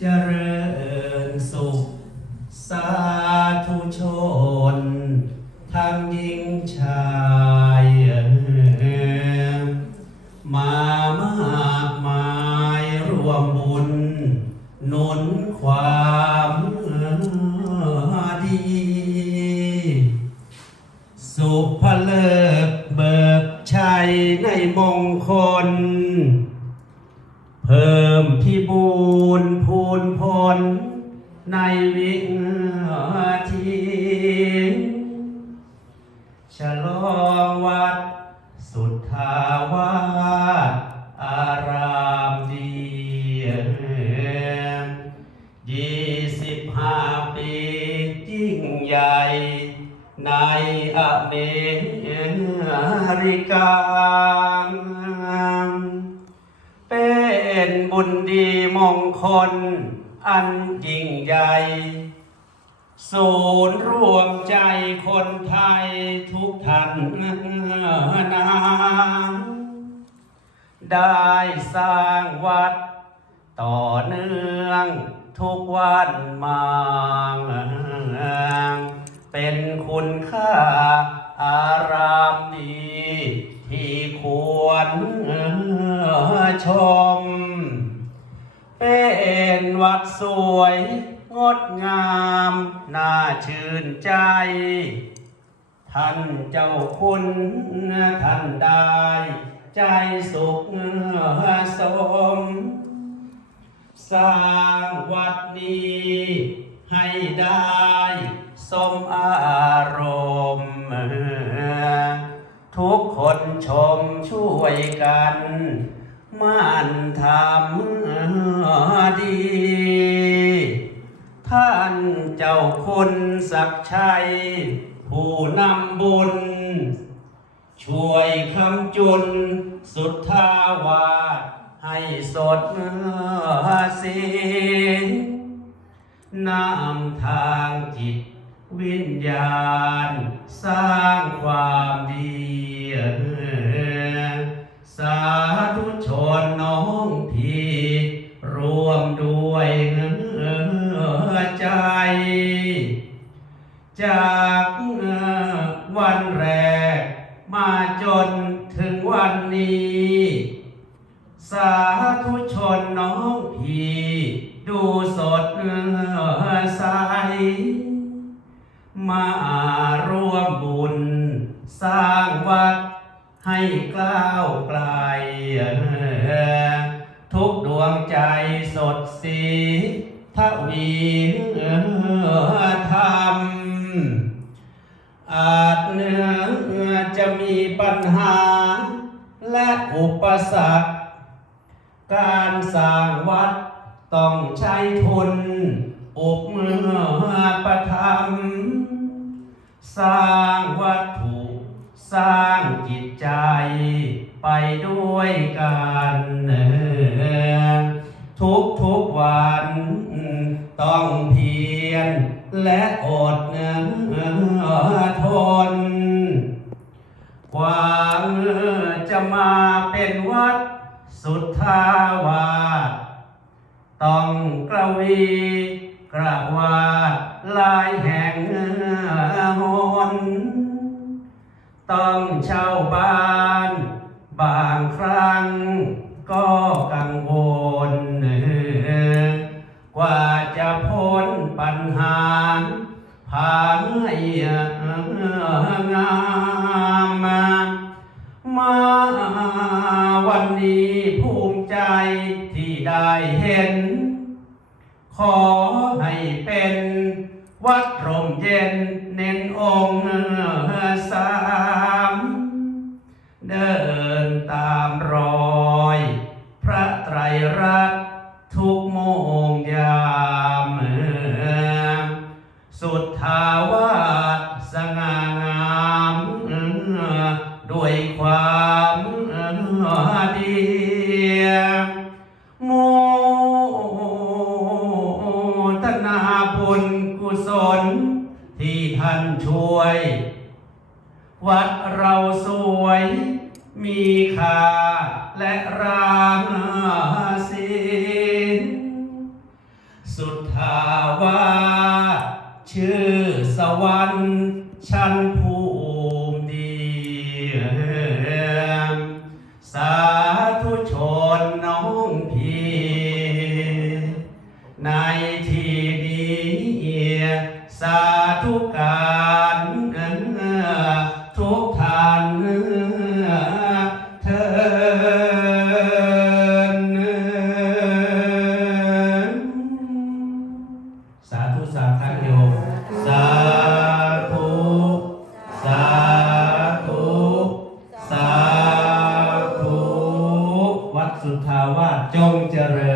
เจริญสุข สาธุชน ทั้งหญิงชายมามากมายรวมบุญหนุนความดี สุภเลิกเบิกชัยในมงคล สิบห้าปียิ่งใหญ่ ในอเมริกา เป็นบุญดีมงคลอันยิ่งใหญ่ ศูนย์รวมใจคนไทยทุกท่านนานได้สร้างวัดต่อเนื่อง ทุกวันมาเป็นคุณค่าอารามดี ที่ควรชม เป็นวัดสวย งดงาม น่าชื่นใจ ท่านเจ้าคุณท่านได้ ใจสุขสม สร้างวัดนี้ ให้ได้สมอารมณ์ ทุกคนชมช่วยกัน มันทำดี ท่านเจ้าคุณศักดิ์ชัย ผู้นำบุญ ช่วยคำจุนสุดทาวาส ให้สดสีนำทางจิตวิญญาณ สร้างความดี น้องพี่ดูสดใส มาร่วมบุญสร้างวัดให้กล้าวไกล ทุกดวงใจสดสีทวีธรรม อาจเนื้อจะมีปัญหาและอุปสรรค การสร้างวัดต้องใช้ทุนอุปประทมสร้างวัตถุ สร้างจิตใจไปด้วยกันทุกทุกวัน ต้องเพียรและอดท สุทธาวาสต้องกระวีกระวาลายแห่งหนต้องเช่าบ้านบางครั้งก็กังวลกว่าจะพ้นปัญหาผ่านให้งามีภูมิใจที่ได้เห็น ขอให้เป็นวัดร่มเย็นเน้นองค์สามเดินตามรอย พระไตรรัตน์ทุกโม วัดเราสวย มีค่าและราศีลสุทธาวาชื่อสวรรค์ชั้นภูมิดีสาธุชนน้องพี่ในที่ จงเจริญ